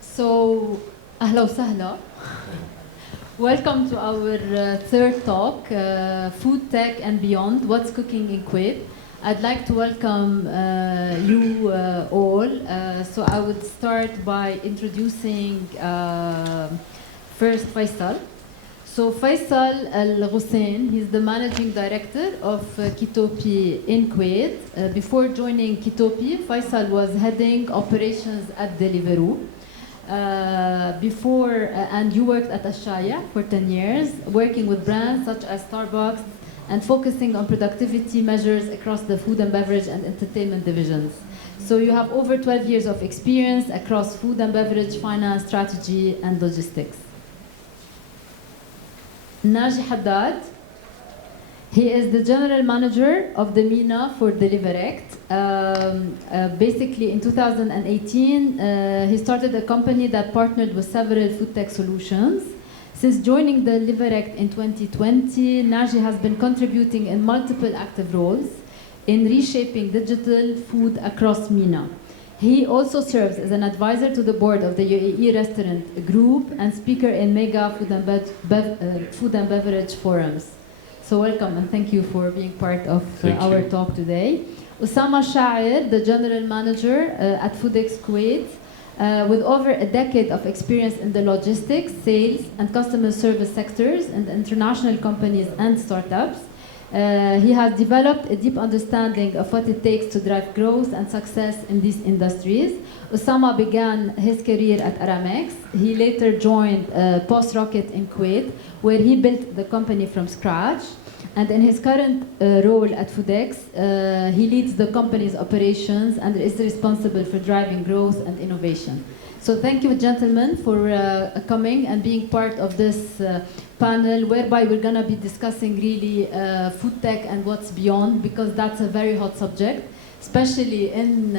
So, أهلا وسهلا. Welcome to our third talk, Food Tech and Beyond, What's Cooking in Kuwait. I'd like to welcome you all. So I would start by introducing first Faisal. So Faisal Al-Hussein, he's the managing director of Kitopi in Kuwait. Before joining Kitopi, Faisal was heading operations at Deliveroo. And you worked at Ashaya for 10 years, working with brands such as Starbucks and focusing on productivity measures across the food and beverage and entertainment divisions. So you have over 12 years of experience across food and beverage, finance, strategy, and logistics. Naji Haddad, he is the general manager of the MENA for Deliverect. Basically, in 2018, he started a company that partnered with several food tech solutions. Since joining Deliverect in 2020, Naji has been contributing in multiple active roles in reshaping digital food across MENA. He also serves as an advisor to the board of the UAE Restaurant Group and speaker in mega food and beverage forums. So welcome and thank you for being part of our talk today. Osama Shair, the general manager at Foodex Kuwait, with over a decade of experience in the logistics, sales, and customer service sectors in international companies and startups. He has developed a deep understanding of what it takes to drive growth and success in these industries. Osama began his career at Aramex. He later joined Post Rocket in Kuwait, where he built the company from scratch. And in his current role at Foodex, he leads the company's operations and is responsible for driving growth and innovation. So thank you, gentlemen, for coming and being part of this panel, whereby we're going to be discussing really food tech and what's beyond, because that's a very hot subject, especially in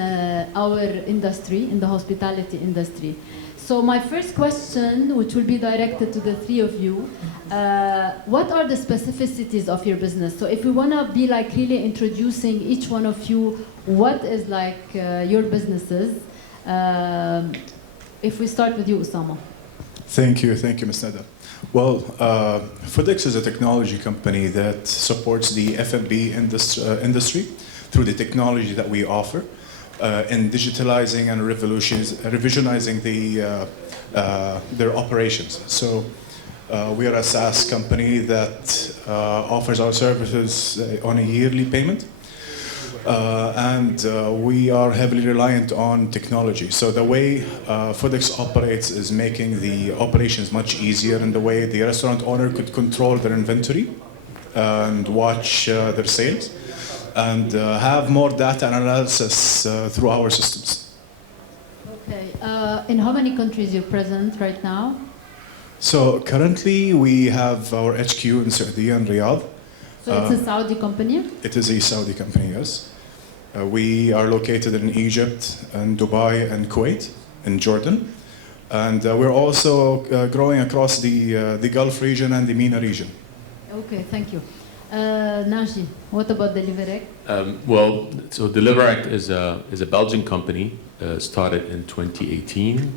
our industry, in the hospitality industry. So my first question, which will be directed to the three of you, what are the specificities of your business? So if we want to be like really introducing each one of you, what is like your businesses? If we start with you, Osama. Thank you, Ms. Nada. Well, Foodex is a technology company that supports the F&B industry through the technology that we offer in digitalizing and revisionizing their operations. So we are a SaaS company that offers our services on a yearly payment. And we are heavily reliant on technology. So the way Foodex operates is making the operations much easier in the way the restaurant owner could control their inventory and watch their sales and have more data analysis through our systems. Okay. In how many countries you're present right now? So currently we have our HQ in Saudi and Riyadh. So it's a Saudi company? It is a Saudi company, yes. We are located in Egypt, and Dubai, and Kuwait, in Jordan. And we're also growing across the Gulf region and the MENA region. Okay, thank you. Naji, what about Deliverect? Well, so Deliverect is a Belgian company, started in 2018.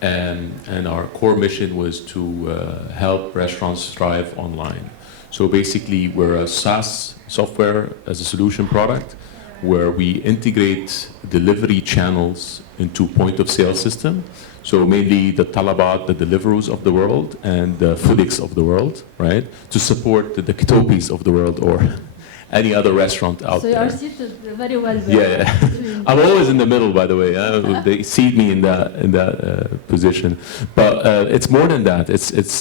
And our core mission was to help restaurants thrive online. So basically, we're a SaaS, software as a solution product, where we integrate delivery channels into point of sale system. So mainly the Talabat, the Deliveroos of the world, and the Foodex of the world, right? To support the Kitopis of the world or any other restaurant out there. So you are seated very well there. Yeah. I'm always in the middle, by the way. They seat me in that position. But it's more than that. It's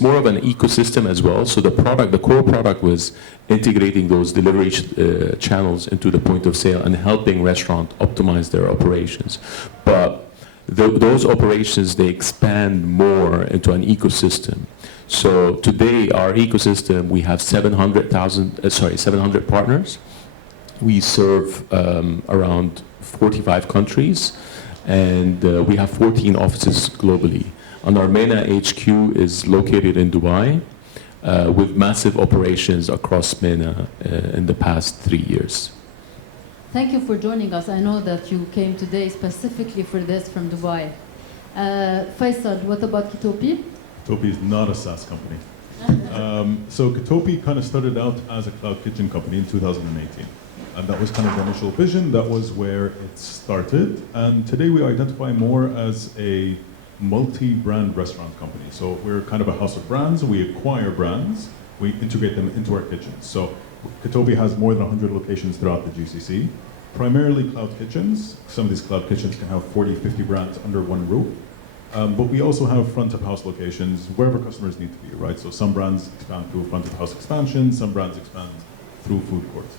more of an ecosystem as well. So the core product was integrating those delivery channels into the point of sale and helping restaurants optimize their operations. But those operations, they expand more into an ecosystem. So today, our ecosystem, we have 700 partners. We serve around 45 countries, and we have 14 offices globally. And our MENA HQ is located in Dubai, with massive operations across MENA in the past 3 years. Thank you for joining us. I know that you came today specifically for this from Dubai. Faisal, what about Kitopi? Kitopi is not a SaaS company. So Kitopi kind of started out as a cloud kitchen company in 2018. And that was kind of the initial vision. That was where it started. And today we identify more as a multi-brand restaurant company. So we're kind of a house of brands. We acquire brands. We integrate them into our kitchens. So Kitopi has more than 100 locations throughout the GCC, primarily cloud kitchens. Some of these cloud kitchens can have 40, 50 brands under one roof. But we also have front of house locations wherever customers need to be, right? So some brands expand through front of house expansion, some brands expand through food courts.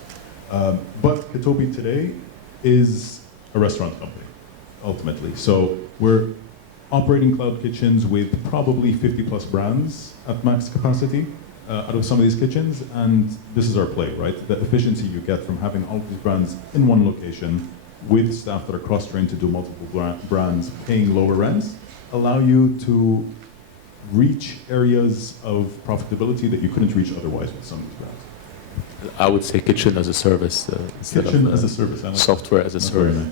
But Kitopi today is a restaurant company, ultimately. So we're operating cloud kitchens with probably 50 plus brands at max capacity out of some of these kitchens, and this is our play, right? The efficiency you get from having all of these brands in one location with staff that are cross-trained to do multiple brands, paying lower rents, allow you to reach areas of profitability that you couldn't reach otherwise with some of these brands. I would say kitchen as a service instead Kitchen of as a service. software as a service. Nice.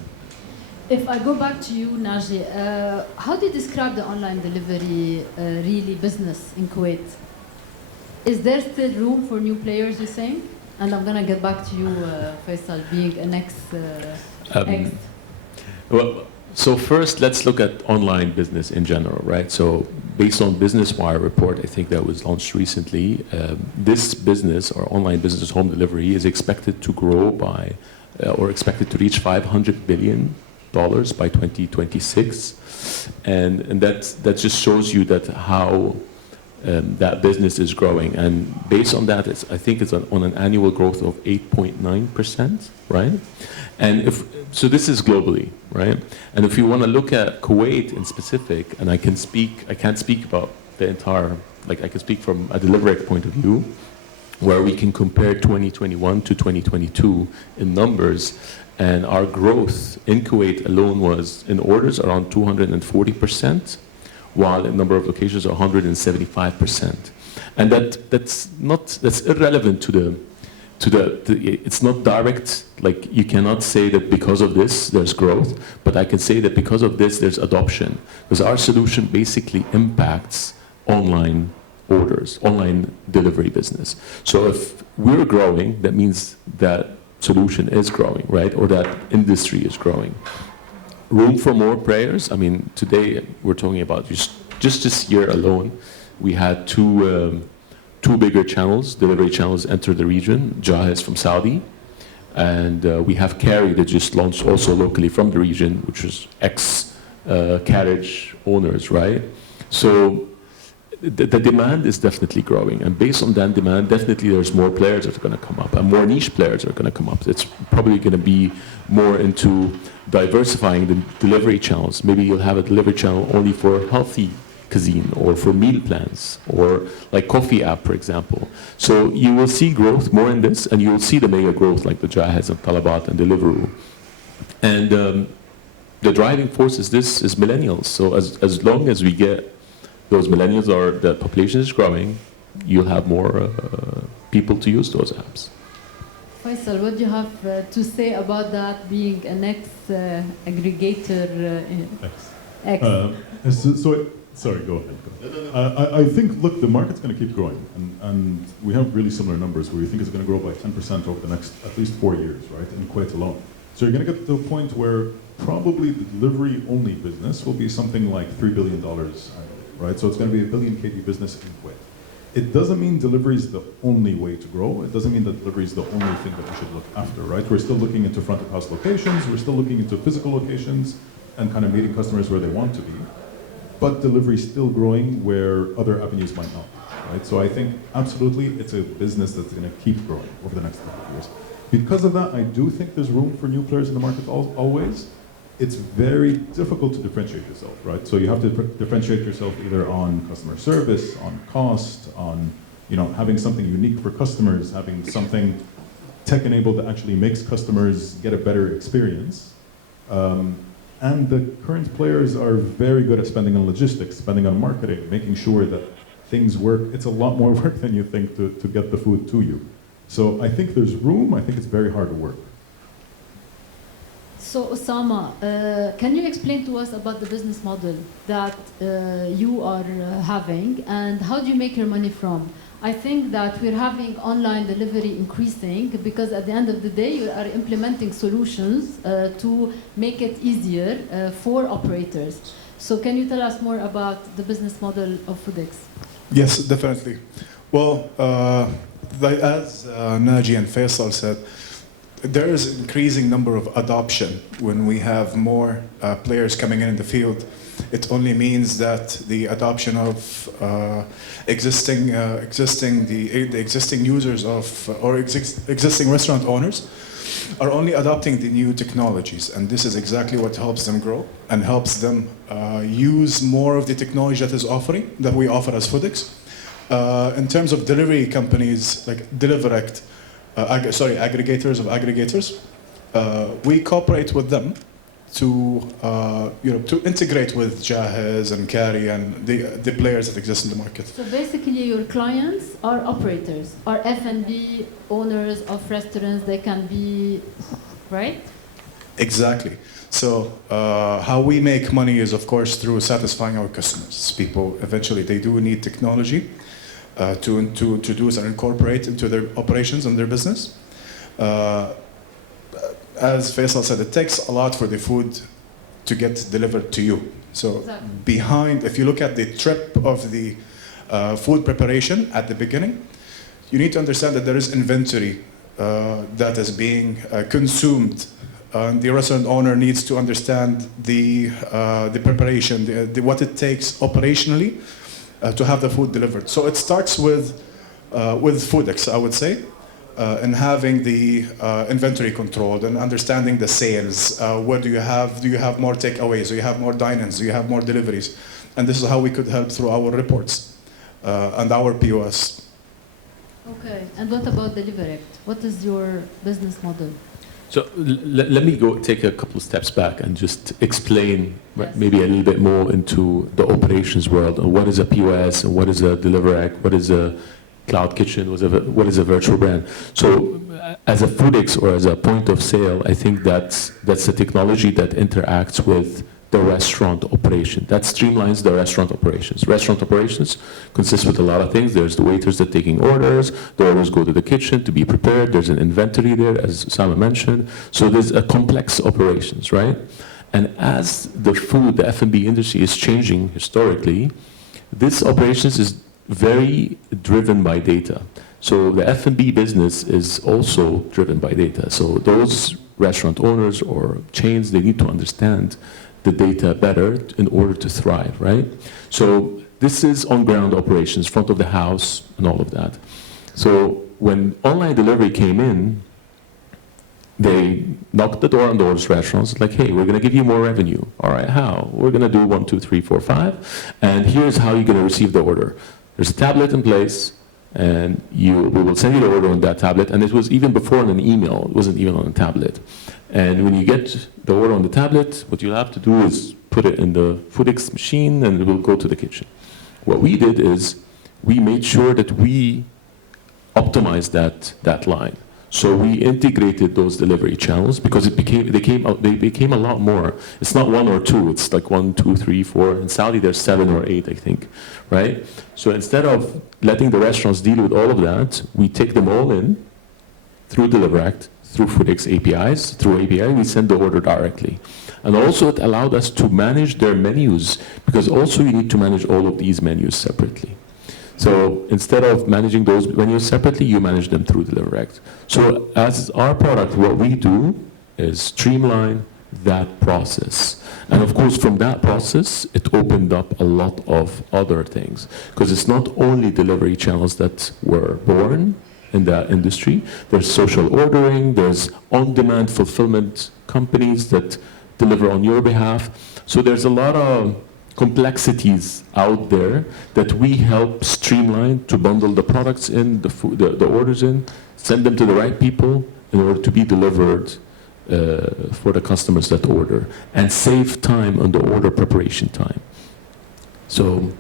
If I go back to you, Naji, how do you describe the online delivery really business in Kuwait? Is there still room for new players, you think? And I'm going to get back to you, Faisal, being an ex. Well, so first, let's look at online business in general, right? So based on Business Wire report, I think that was launched recently, this business or online business home delivery is expected to grow by, or expected to reach $500 billion by 2026. And that just shows you that how that business is growing. And based on that, I think it's on an annual growth of 8.9%, right? And so this is globally, right? And if you want to look at Kuwait in specific, and I can't speak about the entire, like I can speak from a Deliverect point of view, where we can compare 2021 to 2022 in numbers, and our growth in Kuwait alone was in orders around 240%, while in number of locations 175%. And that's irrelevant to the it's not direct, like you cannot say that because of this there's growth, but I can say that because of this there's adoption, because our solution basically impacts online orders, online delivery business. So if we're growing, that means that solution is growing, right? Or that industry is growing. Room for more players. I mean, today we're talking about just this year alone, we had two bigger channels, delivery channels, enter the region. Jahez from Saudi, and we have Carry that just launched also locally from the region, which is ex-carriage owners, right? So the demand is definitely growing, and based on that demand, definitely there's more players that are going to come up, and more niche players are going to come up. It's probably going to be more into diversifying the delivery channels. Maybe you'll have a delivery channel only for healthy cuisine or for meal plans or like coffee app, for example. So you will see growth more in this, and you will see the mega growth like the Jahez and Talabat and Deliveroo. And the driving force is millennials. So as long as we get those millennials, or the population is growing, you'll have more people to use those apps. Faisal, what do you have to say about that, being an ex-aggregator? Sorry, go ahead. I think, look, the market's going to keep growing, and we have really similar numbers where we think it's going to grow by 10% over the next at least 4 years, right, in Kuwait alone. So you're going to get to a point where probably the delivery-only business will be something like $3 billion annually, right? So it's going to be a billion KD business in Kuwait. It doesn't mean delivery is the only way to grow. It doesn't mean that delivery is the only thing that we should look after, right? We're still looking into front of house locations. We're still looking into physical locations and kind of meeting customers where they want to be. But delivery is still growing where other avenues might not, right? So I think absolutely it's a business that's going to keep growing over the next couple of years. Because of that, I do think there's room for new players in the market always. It's very difficult to differentiate yourself, right? So you have to differentiate yourself either on customer service, on cost, on having something unique for customers, having something tech-enabled that actually makes customers get a better experience. And the current players are very good at spending on logistics, spending on marketing, making sure that things work. It's a lot more work than you think to get the food to you. So I think there's room. I think it's very hard to work. So Osama, can you explain to us about the business model that you are having, and how do you make your money from? I think that we're having online delivery increasing because at the end of the day you are implementing solutions to make it easier for operators. So can you tell us more about the business model of Foodix? Yes, definitely. Well, as Naji and Faisal said, there is increasing number of adoption when we have more players coming in the field. It only means that the adoption of existing users of or existing restaurant owners are only adopting the new technologies, and this is exactly what helps them grow and helps them use more of the technology that we offer as Foodix. In terms of delivery companies like Deliverect, aggregators of aggregators, we cooperate with them to to integrate with Jahez and Kari and the players that exist in the market. So basically your clients are operators, are F&B owners of restaurants, they can be, right? Exactly. So how we make money is of course through satisfying our customers. People eventually they do need technology to introduce and incorporate into their operations and their business. As Faisal said, it takes a lot for the food to get delivered to you. So Exactly. if you look at the trip of the food preparation at the beginning, you need to understand that there is inventory that is being consumed. The restaurant owner needs to understand the preparation, what it takes operationally to have the food delivered. So it starts with Foodix, I would say. And having the inventory controlled and understanding the sales. Where do you have more takeaways? Do you have more dine-ins? Do you have more deliveries? And this is how we could help through our reports and our POS. Okay, and what about Deliverect? What is your business model? So let me take a couple of steps back and just explain Yes. maybe a little bit more into the operations world. And what is a POS and what is a Deliverect? What is a cloud kitchen? What is a virtual brand? So as a Foodix or as a point of sale, I think that's a technology that interacts with the restaurant operation. That streamlines the restaurant operations. Restaurant operations consist with a lot of things. There's the waiters that are taking orders. The orders go to the kitchen to be prepared. There's an inventory there, as Sama mentioned. So there's a complex operations, right? And as the F&B industry is changing historically, this operations is very driven by data. So the F&B business is also driven by data. So those restaurant owners or chains, they need to understand the data better in order to thrive, right? So this is on-ground operations, front of the house, and all of that. So when online delivery came in, they knocked the door on those restaurants, like, hey, we're going to give you more revenue. All right, how? We're going to do 1, 2, 3, 4, 5, and here's how you're going to receive the order. There's a tablet in place, and we will send you the order on that tablet. And it was even before on an email. It wasn't even on a tablet. And when you get the order on the tablet, what you'll have to do is put it in the Foodix machine, and it will go to the kitchen. What we did is we made sure that we optimized that line. So we integrated those delivery channels because they became a lot more. It's not 1 or 2. It's like 1, 2, 3, 4. In Saudi, there's 7 or 8, I think, right? So instead of letting the restaurants deal with all of that, we take them all in through Deliverect, through Foodix APIs. Through API, we send the order directly. And also it allowed us to manage their menus because also you need to manage all of these menus separately. So instead of managing those menus separately, you manage them through Deliverect. So as our product, what we do is streamline that process. And of course, from that process, it opened up a lot of other things. Because it's not only delivery channels that were born in that industry. There's social ordering, there's on-demand fulfillment companies that deliver on your behalf. So there's a lot of complexities out there that we help streamline to bundle the products in, the orders in, send them to the right people in order to be delivered for the customers that order, and save time on the order preparation time. So,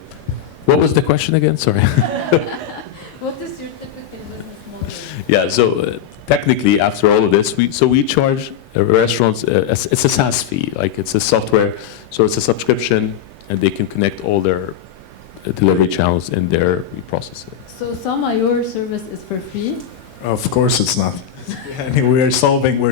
what was the question again? Sorry. What is your typical business model? Yeah, so technically, after all of this, we charge restaurants. It's a SaaS fee, like it's a software, so it's a subscription, and they can connect all their delivery channels in there. We process it. So Sama, your service is for free? Of course, it's not. we're solving,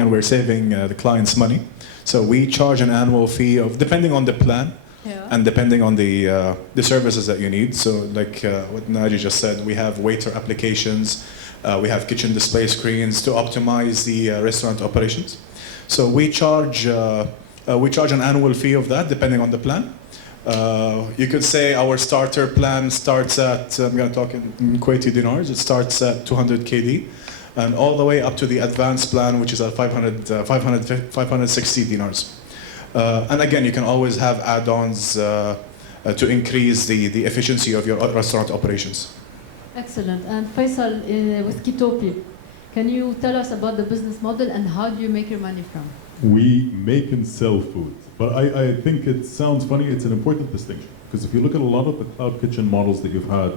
and we're saving the clients money. So we charge an annual fee of depending on the plan. Yeah. And depending on the services that you need. So like what Naji just said, we have waiter applications, we have kitchen display screens to optimize the restaurant operations. So we charge an annual fee of that depending on the plan. You could say our starter plan starts at, I'm going to talk in Kuwaiti dinars, it starts at 200 KD and all the way up to the advanced plan, which is at 560 dinars. And again, you can always have add-ons to increase the efficiency of your restaurant operations. Excellent. And Faisal, with Kitopi, can you tell us about the business model and how do you make your money from? We make and sell food. But I think it sounds funny, it's an important distinction. Because if you look at a lot of the cloud kitchen models that you've had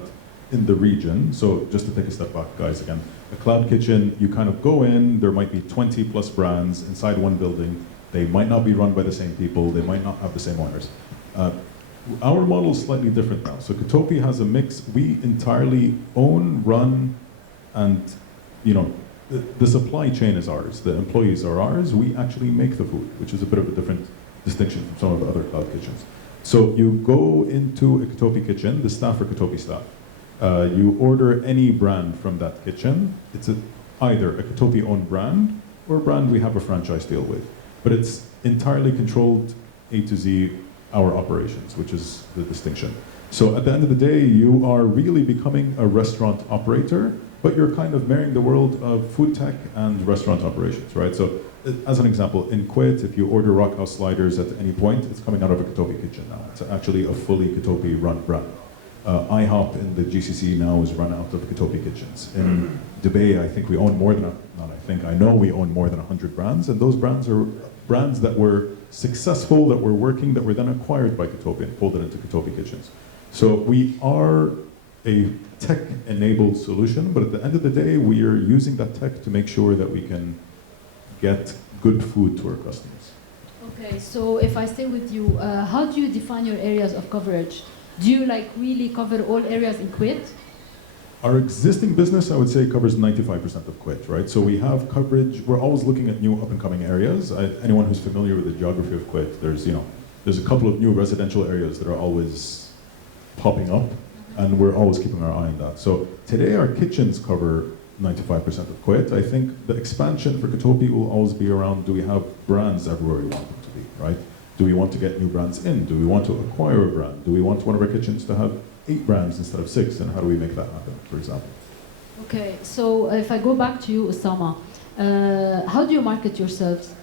in the region, so just to take a step back, guys, again, a cloud kitchen, you kind of go in, there might be 20 plus brands inside one building. They might not be run by the same people, they might not have the same owners. Our model is slightly different now. So Kitopi has a mix. We entirely own, run, and the supply chain is ours. The employees are ours. We actually make the food, which is a bit of a different distinction from some of the other cloud kitchens. So you go into a Kitopi kitchen, the staff are Kitopi staff. You order any brand from that kitchen. It's either a Kitopi owned brand or a brand we have a franchise deal with. But it's entirely controlled A to Z, our operations, which is the distinction. So at the end of the day, you are really becoming a restaurant operator, but you're kind of marrying the world of food tech and restaurant operations, right? So as an example, in Kuwait, if you order Rockhouse sliders at any point, it's coming out of a Kitopi kitchen now. It's actually a fully Kitopi run brand. IHOP in the GCC now is run out of Kitopi kitchens. In Dubai, I think we own more than, I know we own more than 100 brands, and those brands are brands that were successful, that were working, that were then acquired by Kitopi and folded into Kitopi kitchens. So we are a tech-enabled solution, but at the end of the day, we are using that tech to make sure that we can get good food to our customers. Okay, so if I stay with you, how do you define your areas of coverage? Do you really cover all areas in Kuwait? Our existing business, I would say, covers 95% of Kuwait, right? So we have coverage. We're always looking at new up-and-coming areas. Anyone who's familiar with the geography of Kuwait, there's a couple of new residential areas that are always popping up, and we're always keeping our eye on that. So today, our kitchens cover 95% of Kuwait. I think the expansion for Kitopi will always be around, do we have brands everywhere we want them to be, right? Do we want to get new brands in? Do we want to acquire a brand? Do we want one of our kitchens to have 8 brands instead of 6, and how do we make that happen, for example? Okay, so if I go back to you, Osama, how do you market yourselves?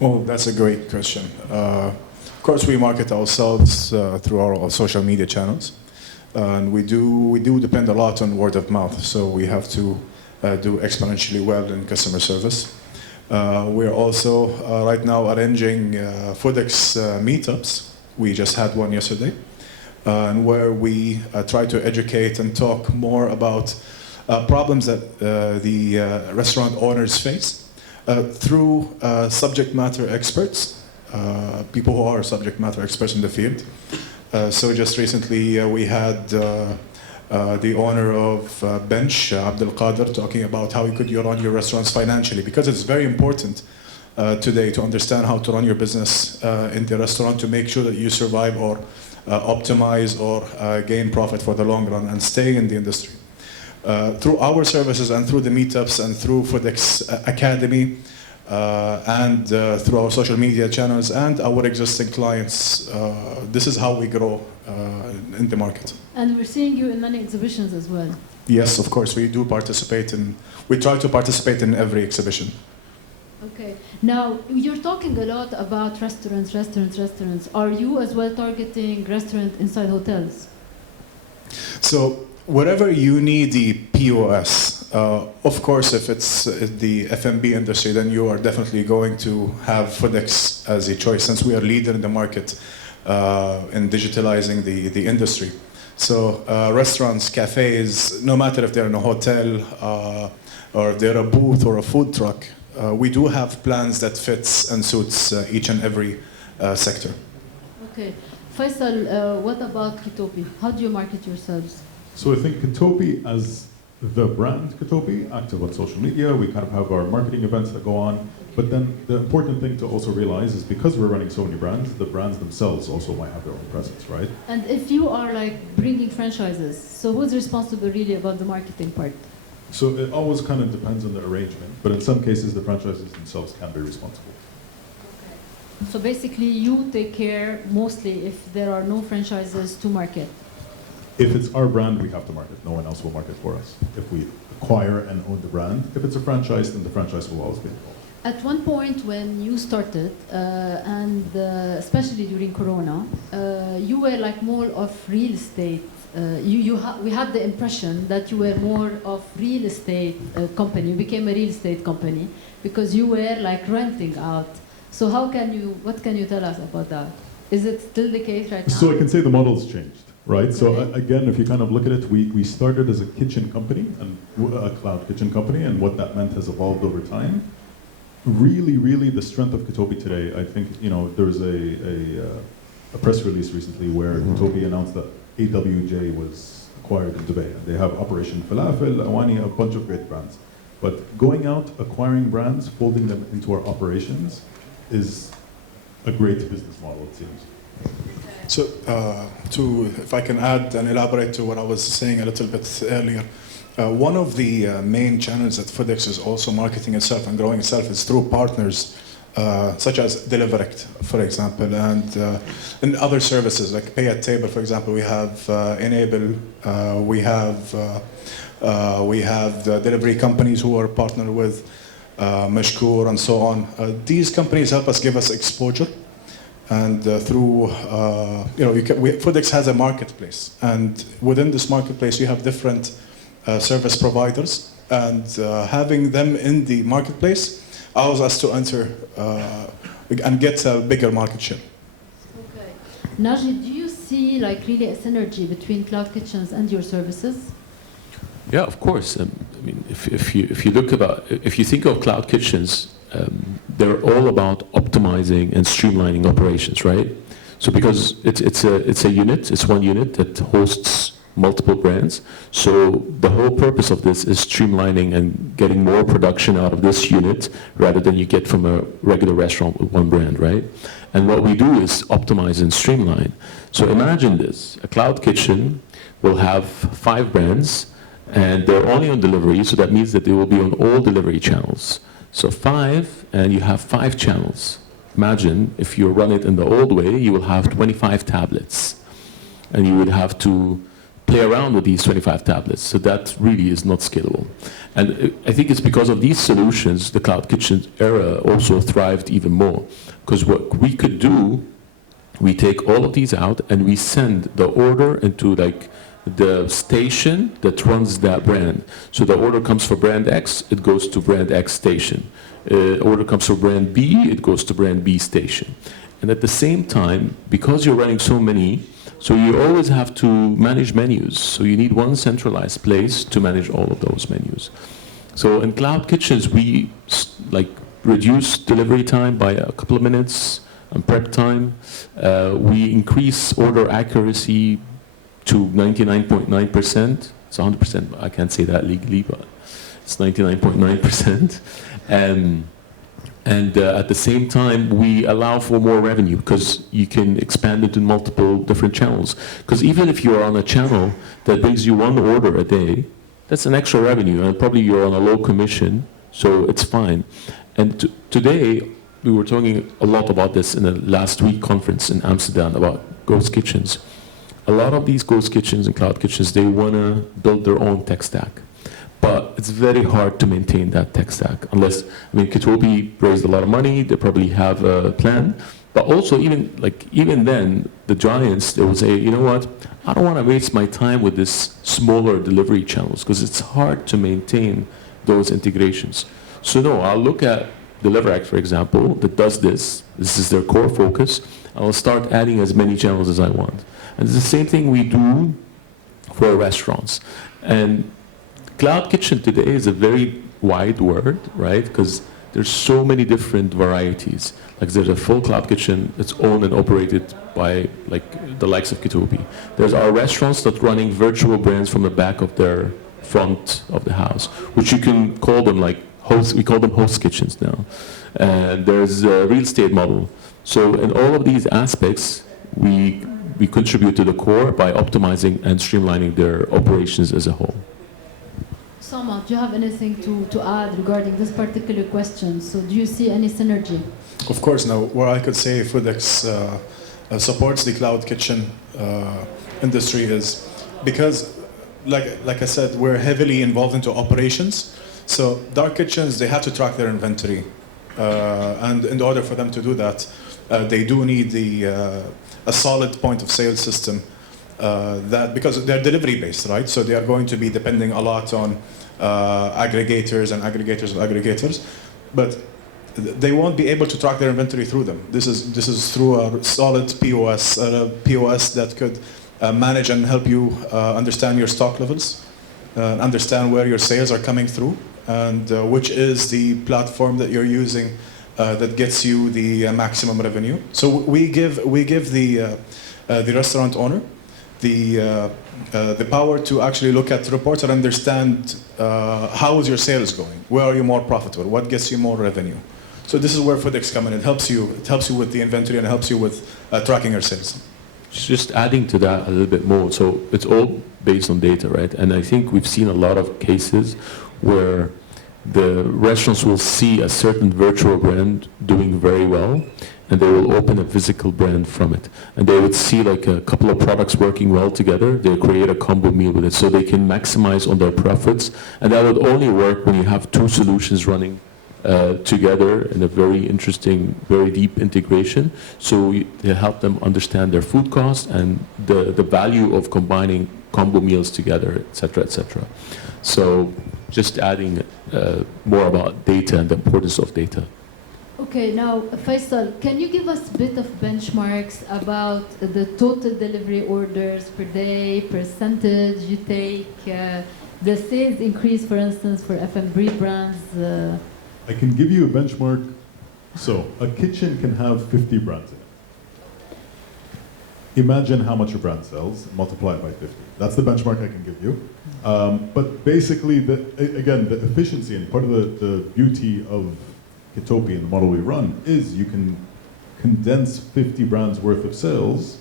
Well, that's a great question. Of course, we market ourselves through our social media channels, and we do depend a lot on word of mouth. So we have to do exponentially well in customer service. We're also right now arranging FoodX meetups. We just had one yesterday. And where we try to educate and talk more about problems that the restaurant owners face through subject matter experts, people who are subject matter experts in the field. So just recently we had the owner of Bench, Abdul Qadir, talking about how you could run your restaurants financially, because it's very important today to understand how to run your business in the restaurant to make sure that you survive or optimize or gain profit for the long run and stay in the industry. Through our services and through the meetups and through FoodX Academy and through our social media channels and our existing clients, this is how we grow in the market. And we're seeing you in many exhibitions as well. Yes, of course, we do participate we try to participate in every exhibition. Okay. Now, you're talking a lot about restaurants. Are you as well targeting restaurant inside hotels? So, wherever you need the POS, of course, if it's the F&B industry, then you are definitely going to have FoodX as a choice, since we are leader in the market in digitalizing the industry. So, restaurants, cafes, no matter if they're in a hotel, or they're a booth or a food truck, we do have plans that fits and suits each and every sector. Okay. Faisal, what about Kitopi? How do you market yourselves? So I think Kitopi, as the brand Kitopi, active on social media, we kind of have our marketing events that go on. But then the important thing to also realize is because we're running so many brands, the brands themselves also might have their own presence, right? And if you are like bringing franchises, so who's responsible really about the marketing part? So it always kind of depends on the arrangement, but in some cases the franchises themselves can be responsible. So basically you take care mostly if there are no franchises to market. If it's our brand, we have to market. No one else will market for us. If we acquire and own the brand, if it's a franchise, then the franchise will always be involved. At one point when you started, especially during Corona, you were like more of real estate. We had the impression that you were more of real estate company. You became a real estate company because you were like renting out. So what can you tell us about that? Is it still the case right now? So I can say the model's changed, right? Okay. So again, if you kind of look at it, we started as a kitchen company, and a cloud kitchen company, and what that meant has evolved over time. Really, the strength of Kitopi today, I think, there was a press release recently where Kitopi announced that AWJ was acquired in Dubai. They have Operation Falafel, Awani, a bunch of great brands. But going out, acquiring brands, folding them into our operations is a great business model, it seems. So, if I can add and elaborate to what I was saying a little bit earlier, one of the main channels that FedEx is also marketing itself and growing itself is through partners such as Deliverect, for example, and other services like Pay at Table, for example. We have Enable, we have the delivery companies who are partnered with Mashkoor and so on. These companies help us give us exposure. And through, FedEx has a marketplace. And within this marketplace, you have different service providers. And having them in the marketplace allows us to enter and get a bigger market share. Okay. Najid, do you see like really a synergy between cloud kitchens and your services? Yeah, of course. I mean, if you think of cloud kitchens, they're all about optimizing and streamlining operations, right? So because it's a unit, it's one unit that hosts multiple brands. So the whole purpose of this is streamlining and getting more production out of this unit rather than you get from a regular restaurant with one brand, right? And what we do is optimize and streamline. So imagine this, a cloud kitchen will have 5 brands and they're only on delivery, so that means that they will be on all delivery channels. So 5, and you have 5 channels. Imagine if you run it in the old way, you will have 25 tablets. And you would have to play around with these 25 tablets. So that really is not scalable. And I think it's because of these solutions, the cloud kitchen era also thrived even more. Because what we could do, we take all of these out and we send the order into like the station that runs that brand. So the order comes for brand X, it goes to brand X station. Order comes for brand B, it goes to brand B station. And at the same time, because you're running so many, so you always have to manage menus. So you need one centralized place to manage all of those menus. So in cloud kitchens, we like reduce delivery time by a couple of minutes and prep time. We increase order accuracy to 99.9%. It's 100%, I can't say that legally, but it's 99.9%. And at the same time, we allow for more revenue because you can expand it in multiple different channels. Because even if you're on a channel that brings you 1 order a day, that's an extra revenue, and probably you're on a low commission, so it's fine. And today, we were talking a lot about this in the last week conference in Amsterdam about ghost kitchens. A lot of these ghost kitchens and cloud kitchens, they want to build their own tech stack. But it's very hard to maintain that tech stack unless, Kitopi raised a lot of money, they probably have a plan. But also even then, the giants, they will say, you know what, I don't want to waste my time with this smaller delivery channels because it's hard to maintain those integrations. So no, I'll look at Deliverect, for example, that does this. This is their core focus. I'll start adding as many channels as I want. And it's the same thing we do for restaurants. And cloud kitchen today is a very wide word, right? Because there's so many different varieties. Like there's a full cloud kitchen that's owned and operated by like the likes of Kitobi. There's our restaurants that running virtual brands from the back of their front of the house, which you can call them like host. We call them host kitchens now. And there's a real estate model. So in all of these aspects, we contribute to the core by optimizing and streamlining their operations as a whole. Sama, do you have anything to add regarding this particular question? So do you see any synergy? Of course, now where I could say Foodex supports the cloud kitchen industry is because, like I said, we're heavily involved into operations. So dark kitchens, they have to track their inventory. And in order for them to do that, they do need a solid point of sale system that, because they're delivery based, right? So they are going to be depending a lot on aggregators and aggregators, but they won't be able to track their inventory through them. This is through a solid POS that could manage and help you understand your stock levels, understand where your sales are coming through, and which is the platform that you're using that gets you the maximum revenue. So we give the restaurant owner the power to actually look at reports and understand how is your sales going, where are you more profitable, what gets you more revenue. So this is where Foodex comes in. It helps you with the inventory and it helps you with tracking your sales. Just adding to that a little bit more. So it's all based on data, right? And I think we've seen a lot of cases where the restaurants will see a certain virtual brand doing very well, and they will open a physical brand from it. And they would see like a couple of products working well together, they create a combo meal with it so they can maximize on their profits. And that would only work when you have two solutions running together in a very interesting, very deep integration. So they help them understand their food costs and the value of combining combo meals together, et cetera, So just adding more about data and the importance of data. Okay, now Faisal, can you give us a bit of benchmarks about the total delivery orders per day, percentage you take, the sales increase, for instance, for F&B brands? I can give you a benchmark. So a kitchen can have 50 brands in it. Imagine how much your brand sells, multiply it by 50. That's the benchmark I can give you. But basically, the efficiency and part of the beauty of Kitopi and the model we run is you can condense 50 brands worth of sales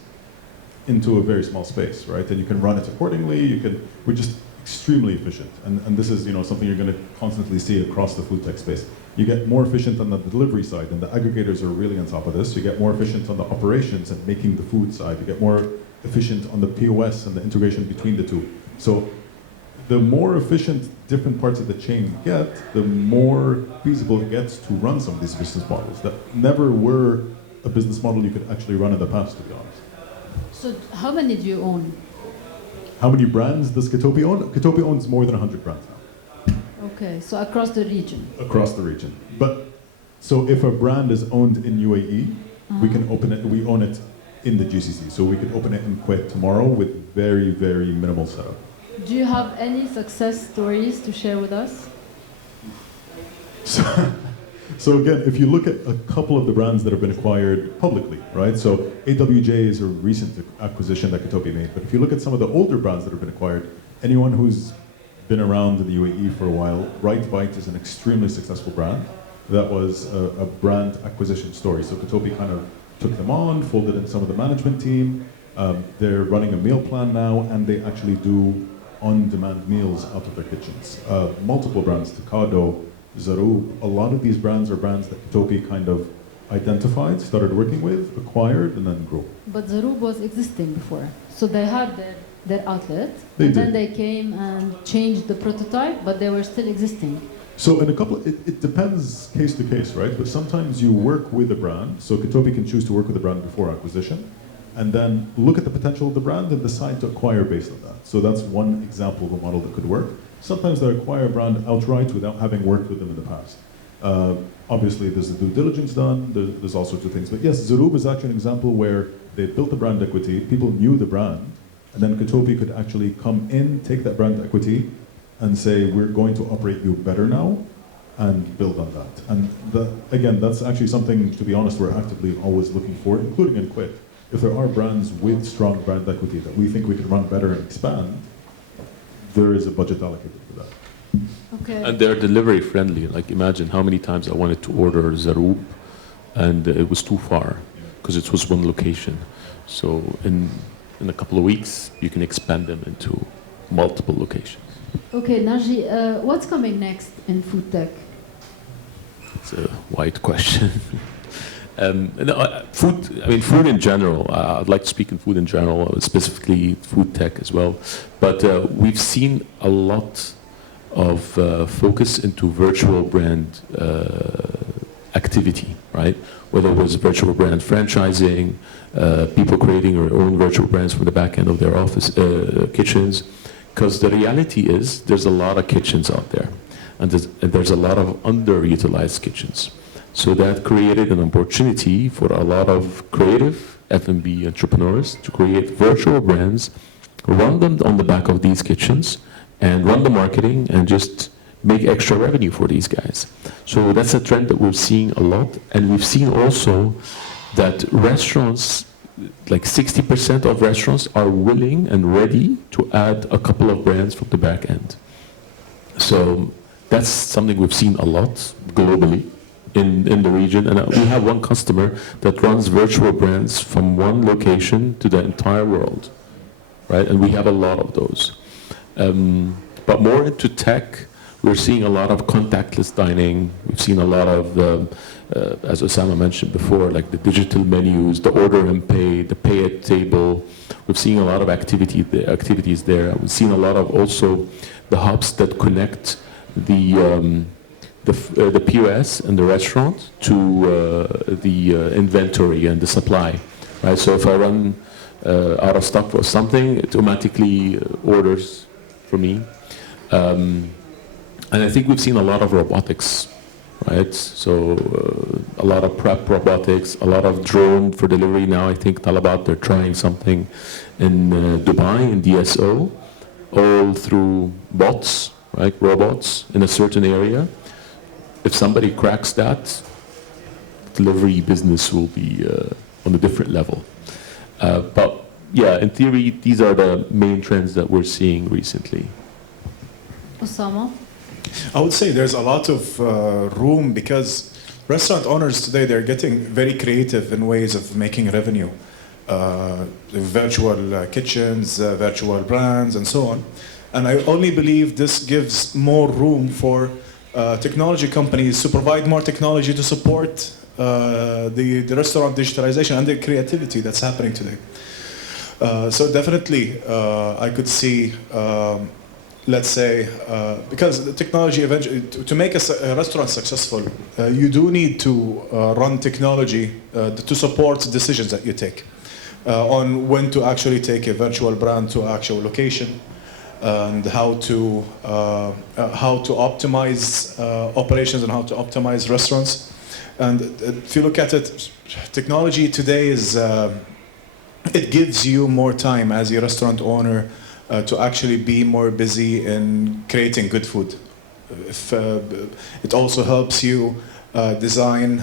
into a very small space, right? And you can run it accordingly. We're just extremely efficient. And this is something you're going to constantly see across the food tech space. You get more efficient on the delivery side, and the aggregators are really on top of this. You get more efficient on the operations and making the food side. You get more efficient on the POS and the integration between the two. So the more efficient different parts of the chain get, the more feasible it gets to run some of these business models that never were a business model you could actually run in the past, to be honest. So how many do you own? How many brands does Kitopi own? Kitopi owns more than 100 brands now. Okay, so across the region. Across the region. But so if a brand is owned in UAE, we can open it, we own it in the GCC. So we could open it in Kuwait tomorrow with very, very minimal setup. Do you have any success stories to share with us? So again, if you look at a couple of the brands that have been acquired publicly, right? So AWJ is a recent acquisition that Kitopi made. But if you look at some of the older brands that have been acquired, anyone who's been around in the UAE for a while, Right Bite is an extremely successful brand. That was a brand acquisition story. So Kitopi kind of took them on, folded in some of the management team. They're running a meal plan now, and they actually do on-demand meals out of their kitchens. Multiple brands, Tocado, Zaroub, a lot of these brands are brands that Kitopi kind of identified, started working with, acquired, and then grew. But Zaroub was existing before, so they had their outlet, then they came and changed the prototype, but they were still existing. So in it depends case to case, right? But sometimes you work with a brand, so Kitopi can choose to work with a brand before acquisition, and then look at the potential of the brand and decide to acquire based on that. So that's one example of a model that could work. Sometimes they acquire a brand outright without having worked with them in the past. Obviously, there's the due diligence done, there's all sorts of things. But yes, Zaroub is actually an example where they built the brand equity, people knew the brand, and then Kitopi could actually come in, take that brand equity, and say, we're going to operate you better now and build on that. And again, that's actually something, to be honest, we're actively always looking for, including in Kuwait. If there are brands with strong brand equity that we think we could run better and expand, there is a budget allocated for that. Okay. And they're delivery friendly. Like imagine how many times I wanted to order Zaroub and it was too far because it was one location. So in a couple of weeks, you can expand them into multiple locations. Okay, Naji, what's coming next in food tech? It's a wide question. Food in general. I'd like to speak in food in general, specifically food tech as well. But we've seen a lot of focus into virtual brand activity, right? Whether it was virtual brand franchising, people creating their own virtual brands from the back end of their office kitchens. Because the reality is there's a lot of kitchens out there, and there's a lot of underutilized kitchens. So that created an opportunity for a lot of creative F&B entrepreneurs to create virtual brands, run them on the back of these kitchens, and run the marketing and just make extra revenue for these guys. So that's a trend that we're seeing a lot. And we've seen also that restaurants, like 60% of restaurants are willing and ready to add a couple of brands from the back end. So that's something we've seen a lot globally in the region. And we have one customer that runs virtual brands from one location to the entire world, right? And we have a lot of those. But more into tech, we're seeing a lot of contactless dining. We've seen a lot of, as Osama mentioned before, like the digital menus, the order and pay, the pay at table. We've seen a lot of activities there. We've seen a lot of also the hubs that connect the POS and the restaurant to the inventory and the supply, right? So if I run out of stock for something, it automatically orders for me. And I think we've seen a lot of robotics, right? So a lot of prep robotics, a lot of drone for delivery now. I think Talabat, they're trying something in Dubai, in DSO, all through bots, right? Robots in a certain area. If somebody cracks that, delivery business will be on a different level. But yeah, in theory, these are the main trends that we're seeing recently. Osama? I would say there's a lot of room because restaurant owners today, they're getting very creative in ways of making revenue. Virtual kitchens, virtual brands, and so on. And I only believe this gives more room for technology companies to provide more technology to support the restaurant digitalization and the creativity that's happening today. So definitely, I could see, let's say, because the technology eventually, to make a restaurant successful, you do need to run technology to support decisions that you take on when to actually take a virtual brand to actual location, and how to optimize operations and how to optimize restaurants. And if you look at it, technology today is, it gives you more time as a restaurant owner to actually be more busy in creating good food. It also helps you design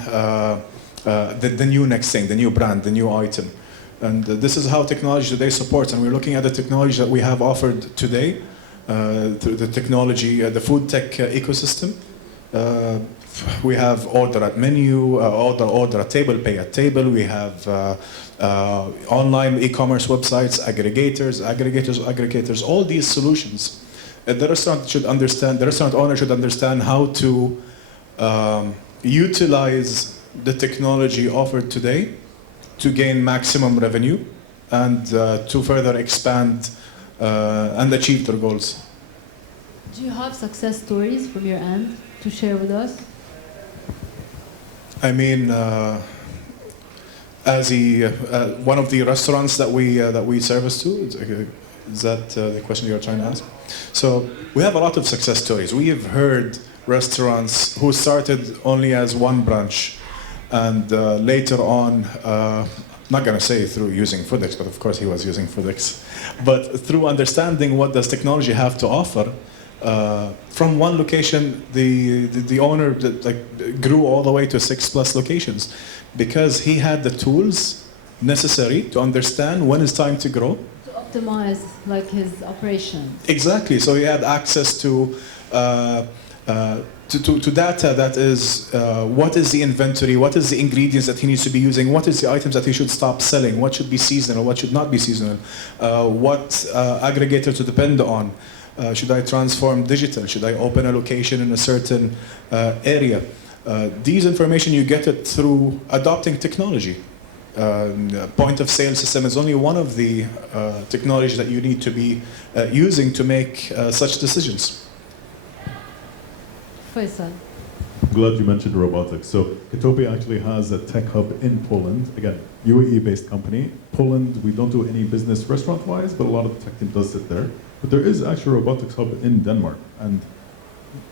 the new next thing, the new brand, the new item. And this is how technology today supports. And we're looking at the technology that we have offered today through the technology, the food tech ecosystem. We have order at menu, order at table, pay at table. We have online e-commerce websites, aggregators, all these solutions. The restaurant owner should understand how to utilize the technology offered today to gain maximum revenue and to further expand and achieve their goals. Do you have success stories from your end to share with us? I mean, as one of the restaurants that we service to, is that the question you're trying to ask? So we have a lot of success stories. We have heard restaurants who started only as one branch, and later on, not going to say through using Foodix, but of course he was using Foodix, but through understanding what does technology have to offer, from one location, the owner grew all the way to 6+ locations because he had the tools necessary to understand when it's time to grow. To optimize like his operation. Exactly. So he had access to data that is what is the inventory, what is the ingredients that he needs to be using, what is the items that he should stop selling, what should be seasonal, what should not be seasonal, what aggregator to depend on. Should I transform digital? Should I open a location in a certain area? These information you get it through adopting technology. Point of sale system is only one of the technologies that you need to be using to make such decisions. Faisal. I'm glad you mentioned robotics. So Kuwait actually has a tech hub in Poland. Again, UAE-based company. Poland, we don't do any business restaurant-wise, but a lot of the tech team does sit there. But there is actually a robotics hub in Denmark. And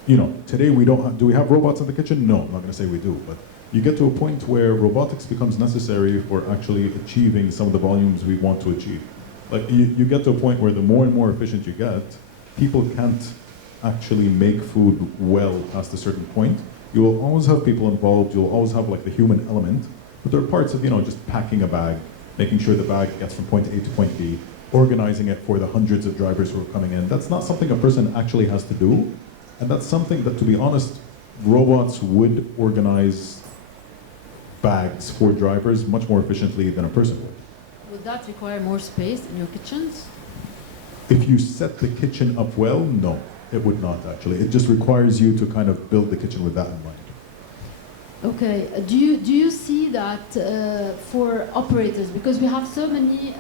you know, today we don't have, do we have robots in the kitchen? No, I'm not going to say we do. But you get to a point where robotics becomes necessary for actually achieving some of the volumes we want to achieve. Like you get to a point where the more and more efficient you get, people can't actually make food well past a certain point. You will always have people involved, you'll always have like the human element, but there are parts of, you know, just packing a bag, making sure the bag gets from point A to point B, organizing it for the hundreds of drivers who are coming in. That's not something a person actually has to do, and that's something that, to be honest, robots would organize bags for drivers much more efficiently than a person would. Would that require more space in your kitchens? If you set the kitchen up well, no. It would not actually. It just requires you to kind of build the kitchen with that in mind. Okay. Do you see that for operators, because we have so many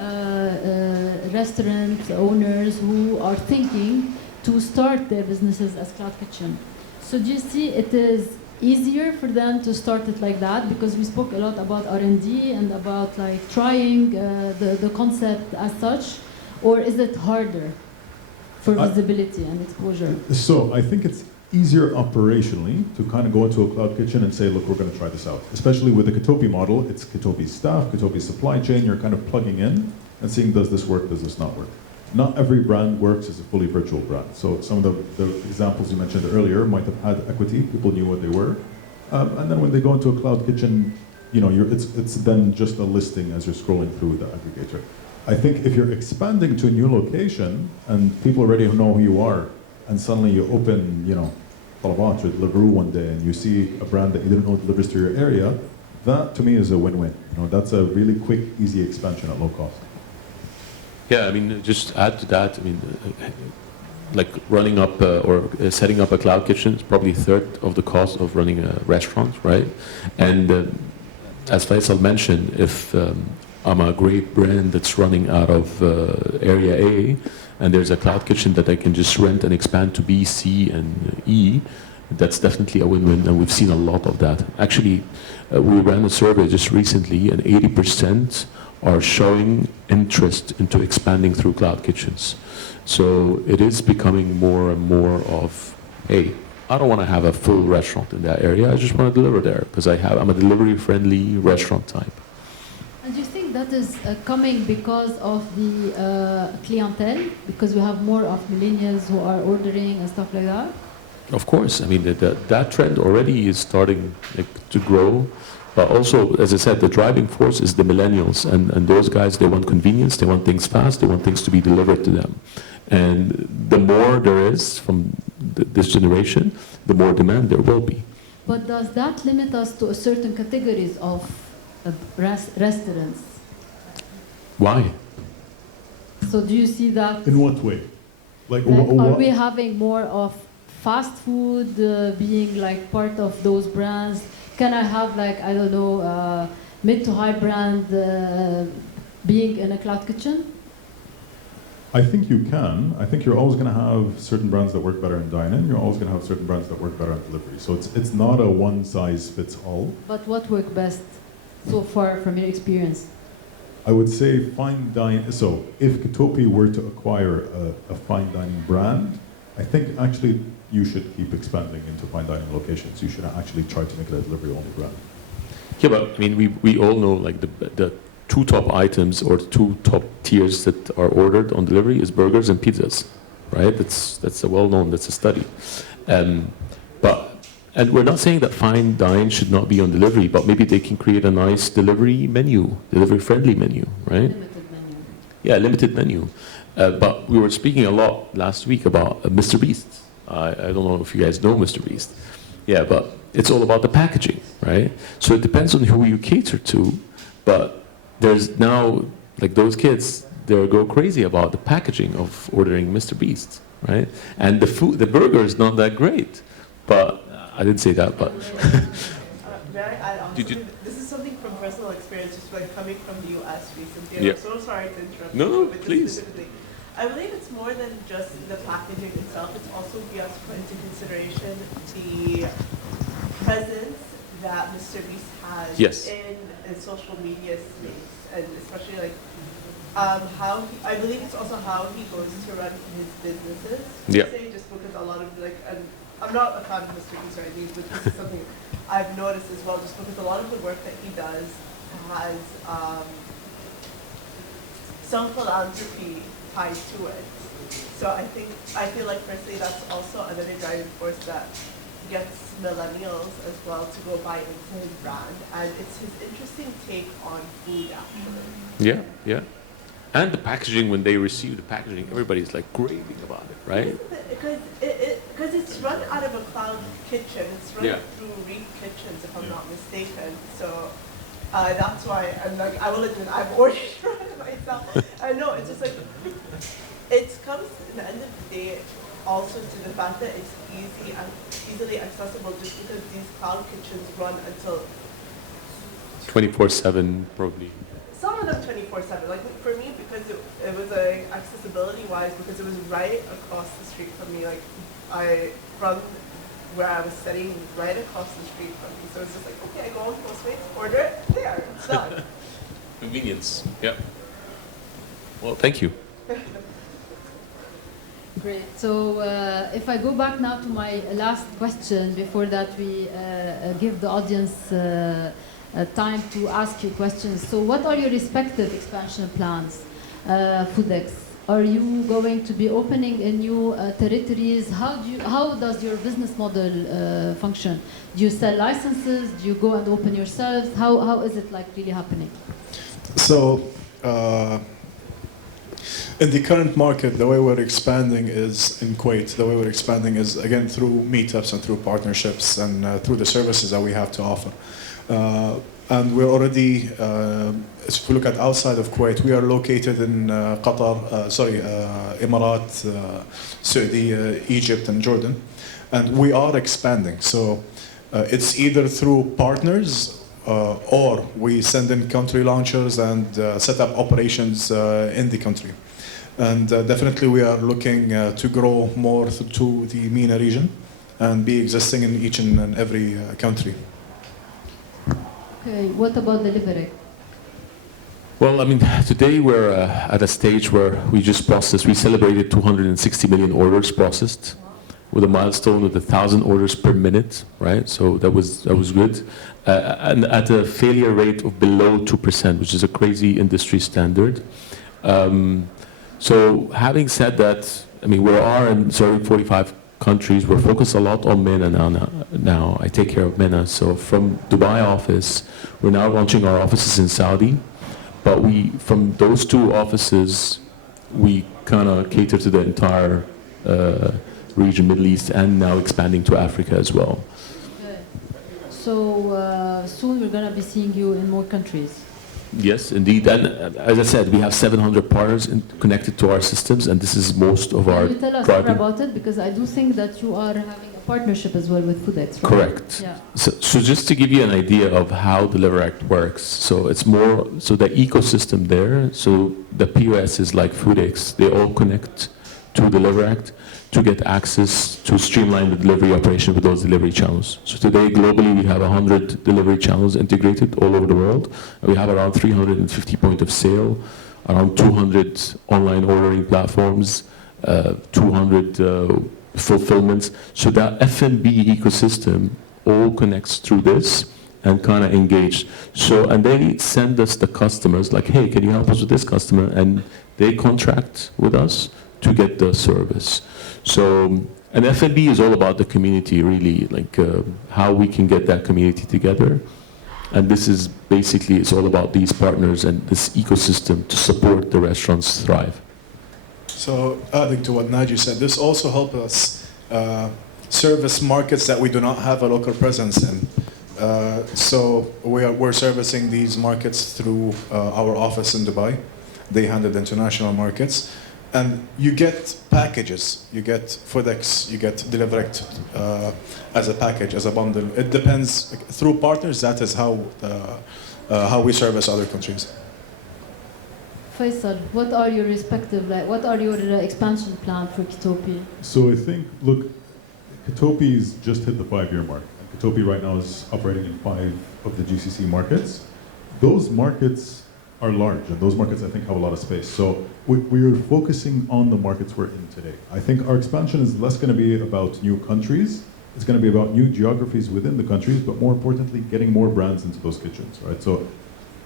restaurant owners who are thinking to start their businesses as cloud kitchen. So do you see it is easier for them to start it like that, because we spoke a lot about R&D and about like trying the concept as such, or is it harder for visibility and exposure? So I think it's easier operationally to kind of go into a cloud kitchen and say, look, we're going to try this out. Especially with the Kuwait model, it's Kuwait's staff, Kuwait's supply chain, you're kind of plugging in and seeing, does this work, does this not work? Not every brand works as a fully virtual brand. So some of the examples you mentioned earlier might have had equity, people knew what they were. And then when they go into a cloud kitchen, you know, it's then just a listing as you're scrolling through the aggregator. I think if you're expanding to a new location and people already know who you are, and suddenly you open, you know, Talabat or Deliveroo one day and you see a brand that you didn't know delivers to your area, that to me is a win-win. You know, that's a really quick, easy expansion at low cost. Yeah, I mean, just add to that, I mean, like running up or setting up a cloud kitchen is probably a third of the cost of running a restaurant, right? And as Faisal mentioned, if I'm a great brand that's running out of area A, and there's a cloud kitchen that I can just rent and expand to B, C, and E, that's definitely a win-win, and we've seen a lot of that. Actually, we ran a survey just recently, and 80% are showing interest into expanding through cloud kitchens. So it is becoming more and more of, hey, I don't want to have a full restaurant in that area, I just want to deliver there, because I'm a delivery-friendly restaurant type. And do you think that is coming because of the clientele? Because we have more of millennials who are ordering and stuff like that? Of course, I mean, that trend already is starting to grow. But also, as I said, the driving force is the millennials. And those guys, they want convenience, they want things fast, they want things to be delivered to them. And the more there is from this generation, the more demand there will be. But does that limit us to a certain categories of restaurants? Why? So do you see that? In what way? Like are we having more of fast food being like part of those brands? Can I have like, I don't know, mid to high brand being in a cloud kitchen? I think you can. I think you're always going to have certain brands that work better in dine-in. You're always going to have certain brands that work better in delivery. So it's not a one-size-fits-all. But what worked best so far from your experience? I would say fine dining. So if Kuwait were to acquire a fine dining brand, I think actually you should keep expanding into fine dining locations. You should actually try to make it a delivery-only brand. Yeah, but I mean, we all know like the two top items or two top tiers that are ordered on delivery is burgers and pizzas. right? That's a well-known, that's a study. And we're not saying that fine dine should not be on delivery, but maybe they can create a nice delivery menu, delivery-friendly menu, right? Limited menu. Yeah, limited menu. But we were speaking a lot last week about Mr. Beast. I don't know if you guys know Mr. Beast. Yeah, but it's all about the packaging, right? So it depends on who you cater to, but there's now, like those kids, they go crazy about the packaging of ordering Mr. Beast, right? And the food, the burger is not that great, but I didn't say that, but. Very add on. Did you- This is something from personal experience, just like coming from the US recently. Yeah. I'm so sorry to interrupt No, you, but just please. specifically. I believe it's more than just the packaging itself. It's also we have to put into consideration the presence that Mr. Beast has Yes. in social media space, and especially like how he, I believe it's also how he goes to run his businesses. Yeah. Say just because a lot of like, and I'm not a fan of Mr. Beast or anything, but this is something I've noticed as well, just because a lot of the work that he does has some philanthropy tied to it. So I feel like personally that's also another driving force that gets millennials as well to go buy into his brand, and it's his interesting take on food actually. Yeah, yeah. And the packaging, when they receive the packaging, everybody's like raving about it, right? Because it's run out of a cloud kitchen. It's run Yeah. through Reed Kitchens, if I'm not mistaken. So that's why I'm like, I will admit, I've ordered from it myself. I know, it's just like, it comes at the end of the day also to the fact that it's easily accessible, just because these cloud kitchens run until 24/7, probably. some of them 24/7. Like for me, because it was accessibility wise, because it was right across the street from me. Like from where I was studying, right across the street from me. So it's just like, okay, I go on Postmates, order it, there, it's done. Convenience, yeah. Well, thank you. Great. So if I go back now to my last question, before that we give the audience time to ask you questions. So what are your respective expansion plans, Foodex? Are you going to be opening in new territories? How does your business model function? Do you sell licenses? Do you go and open yourselves? How is it like really happening? So, in the current market, the way we're expanding is in Kuwait. The way we're expanding is again through meetups and through partnerships and through the services that we have to offer. And we're already, if we look at outside of Kuwait, we are located in Qatar, Emirat, Saudi, Egypt, and Jordan. And we are expanding. So it's either through partners or we send in country launchers and set up operations in the country. And definitely we are looking to grow more to the MENA region and be existing in each and every country. Okay. What about delivery? Well, I mean, today we're at a stage where we just processed, we celebrated 260 million orders processed with a milestone of 1,000 orders per minute, right? So that was good. And at a failure rate of below 2%, which is a crazy industry standard. So having said that, I mean, we are in 45 countries. We're focused a lot on MENA now. I take care of MENA. So from Dubai office, we're now launching our offices in Saudi. But from those two offices, we kind of cater to the entire region, Middle East, and now expanding to Africa as well. Okay. So soon we're going to be seeing you in more countries. Yes, indeed. And as I said, we have 700 partners connected to our systems, and this is most of our Can you tell us more about it? Because I do think that you are having a partnership as well with Foodex, right? Correct. Yeah. So just to give you an idea of how Deliveract works, so it's more, so the ecosystem there, so the POS is like Foodex, they all connect to Deliveract to get access to streamline the delivery operation with those delivery channels. So today, globally, we have 100 delivery channels integrated all over the world. We have around 350 point of sale, around 200 online ordering platforms, 200 fulfillments. So that F&B ecosystem all connects through this and kind of engaged. So, and they send us the customers like, hey, can you help us with this customer? And they contract with us to get the service. So, and F&B is all about the community, really, like how we can get that community together. And this is basically, it's all about these partners and this ecosystem to support the restaurants thrive. So adding to what Naji said, this also helps us service markets that we do not have a local presence in. So we're servicing these markets through our office in Dubai. They handle the international markets. And you get packages. You get FedEx, you get Deliverect as a package, as a bundle. It depends. Through partners, that is how we service other countries. Faisal, what are your respective, like, what are your expansion plan for Kitopi? So I think, look, Kitopi's just hit the 5-year mark. And Kitopi right now is operating in 5 of the GCC markets. Those markets are large, and those markets, I think, have a lot of space. So we're focusing on the markets we're in today. I think our expansion is less going to be about new countries. It's going to be about new geographies within the countries, but more importantly, getting more brands into those kitchens, right? So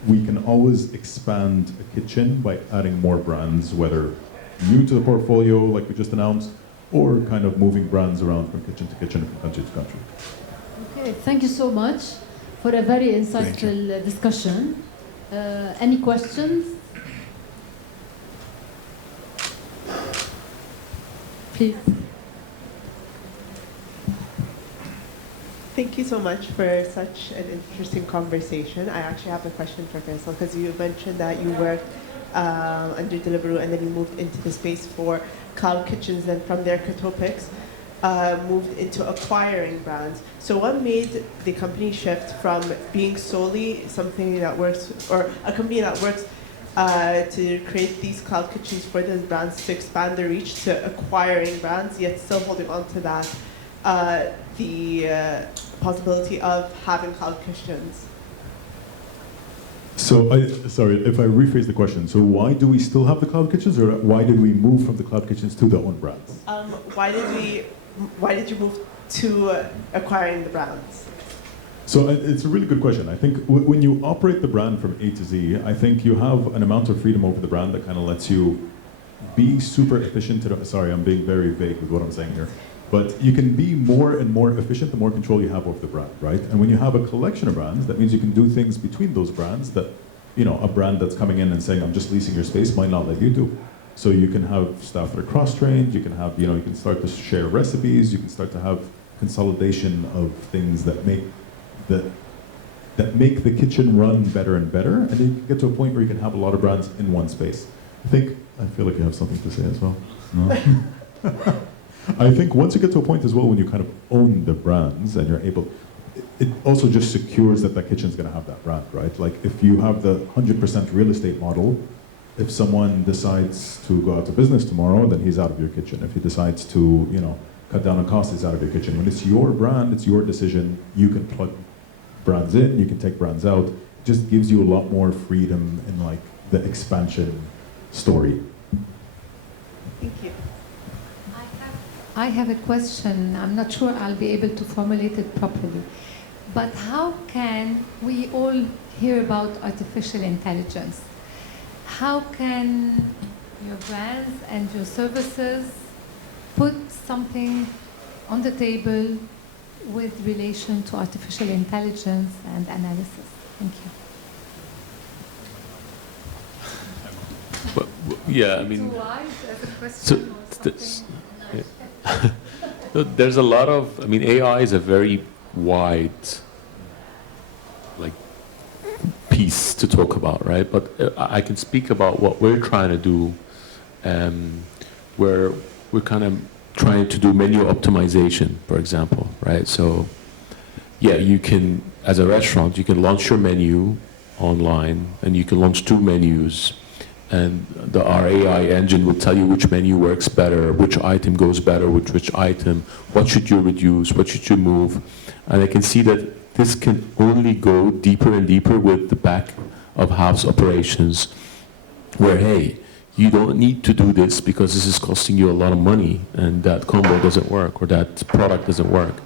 we can always expand a kitchen by adding more brands, whether new to the portfolio, like we just announced, or kind of moving brands around from kitchen to kitchen, from country to country. Okay, thank you so much for a very insightful discussion. Any questions? Please. Thank you so much for such an interesting conversation. I actually have a question for Faisal, because you mentioned that you worked under Deliveroo and then you moved into the space for cloud kitchens, and from there Kitopix moved into acquiring brands. So what made the company shift from being solely something that works, or a company that works to create these cloud kitchens for those brands to expand their reach, to acquiring brands, yet still holding on to that, the possibility of having cloud kitchens? So, sorry, if I rephrase the question, so why do we still have the cloud kitchens, or why did we move from the cloud kitchens to the own brands? Why did you move to acquiring the brands? So it's a really good question. I think when you operate the brand from A to Z, I think you have an amount of freedom over the brand that kind of lets you be super efficient. Sorry, I'm being very vague with what I'm saying here. But you can be more and more efficient the more control you have over the brand, right? And when you have a collection of brands, that means you can do things between those brands that, you know, a brand that's coming in and saying, I'm just leasing your space, might not let you do. So you can have staff that are cross-trained, you can have, you know, you can start to share recipes, you can start to have consolidation of things that make the kitchen run better and better, and then you can get to a point where you can have a lot of brands in one space. I feel like you have something to say as well. No? I think once you get to a point as well when you kind of own the brands and you're able, it also just secures that kitchen's going to have that brand, right? Like if you have the 100% real estate model, if someone decides to go out of business tomorrow, then he's out of your kitchen. If he decides to, you know, cut down on costs, he's out of your kitchen. When it's your brand, it's your decision. You can plug brands in, you can take brands out. It just gives you a lot more freedom in like the expansion story. Thank you. I have a question. I'm not sure I'll be able to formulate it properly. But how can we all hear about artificial intelligence? How can your brands and your services put something on the table with relation to artificial intelligence and analysis? Thank you. Well, yeah, I mean, so there's a lot of, I mean, AI is a very wide, like, piece to talk about, right? But I can speak about what we're trying to do, where we're kind of trying to do menu optimization, for example, right? So, yeah, you can, as a restaurant, you can launch your menu online, and you can launch 2 menus, and our AI engine will tell you which menu works better, which item goes better with which item, what should you reduce, what should you move. And I can see that this can only go deeper and deeper with the back of house operations, where, hey, you don't need to do this because this is costing you a lot of money and that combo doesn't work or that product doesn't work.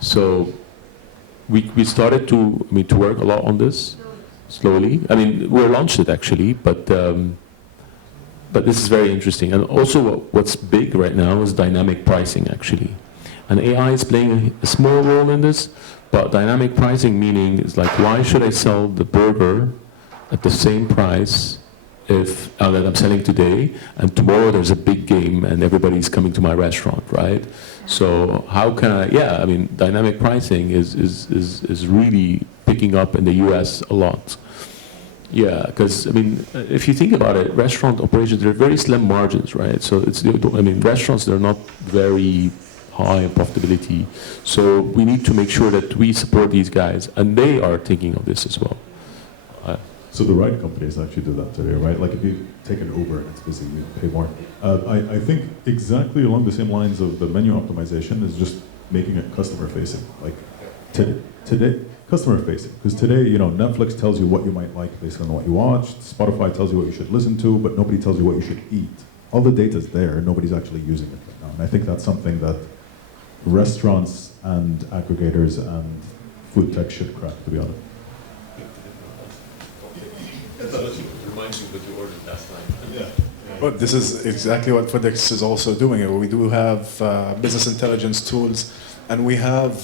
So we started to work a lot on this slowly. I mean, we launched it actually, but but this is very interesting. And also what's big right now is dynamic pricing, actually. And AI is playing a small role in this, but dynamic pricing meaning is like, why should I sell the burger at the same price if that I'm selling today, and tomorrow there's a big game and everybody's coming to my restaurant, right? So how can I, yeah, I mean, dynamic pricing is really picking up in the US a lot. Yeah, because I mean, if you think about it, restaurant operations, they're very slim margins, right? So it's, I mean, restaurants, they're not very high in profitability. So we need to make sure that we support these guys, and they are thinking of this as well. So the right companies actually do that today, right? Like if you take an Uber and it's busy, you pay more. I think exactly along the same lines of the menu optimization is just making it customer facing. Like today, customer facing. Because today, you know, Netflix tells you what you might like based on what you watched. Spotify tells you what you should listen to, but nobody tells you what you should eat. All the data's there, nobody's actually using it right now. And I think that's something that restaurants and aggregators and food tech should crack, to be honest. But this is exactly what FedEx is also doing. We do have business intelligence tools, and we have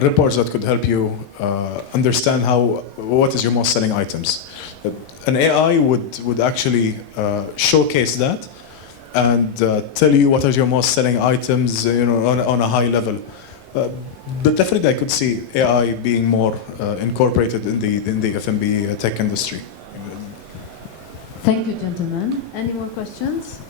reports that could help you understand what is your most selling items. An AI would actually showcase that and tell you what are your most selling items, you know, on a high level. But definitely, I could see AI being more incorporated in the F&B tech industry. Thank you, gentlemen. Any more questions?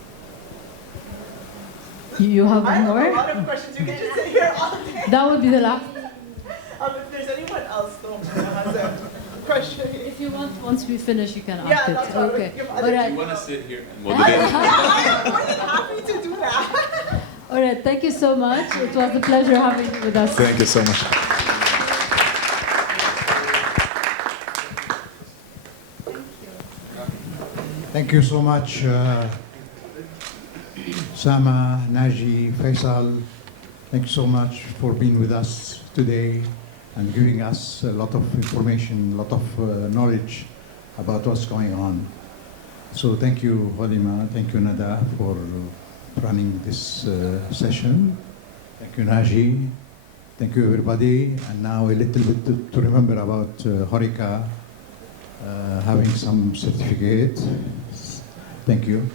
You have I have more? a lot of questions. You can just sit here all day. That would be the last. If there's anyone else though who has a question. If you want, once we finish, you can ask Yeah, it. that's what Okay. give All other right. people. Want to sit here and Yeah, moderate? I am more than happy to do that. All right. Thank you so much. It was a pleasure having you with us. Thank you so much. Thank you so much, Sama, Naji, Faisal. Thank you so much for being with us today and giving us a lot of information, a lot of knowledge about what's going on. So thank you, Halima. Thank you, Nada, for running this session. Thank you, Naji. Thank you, everybody. And now a little bit to remember about Horika having some certificate. Thank you.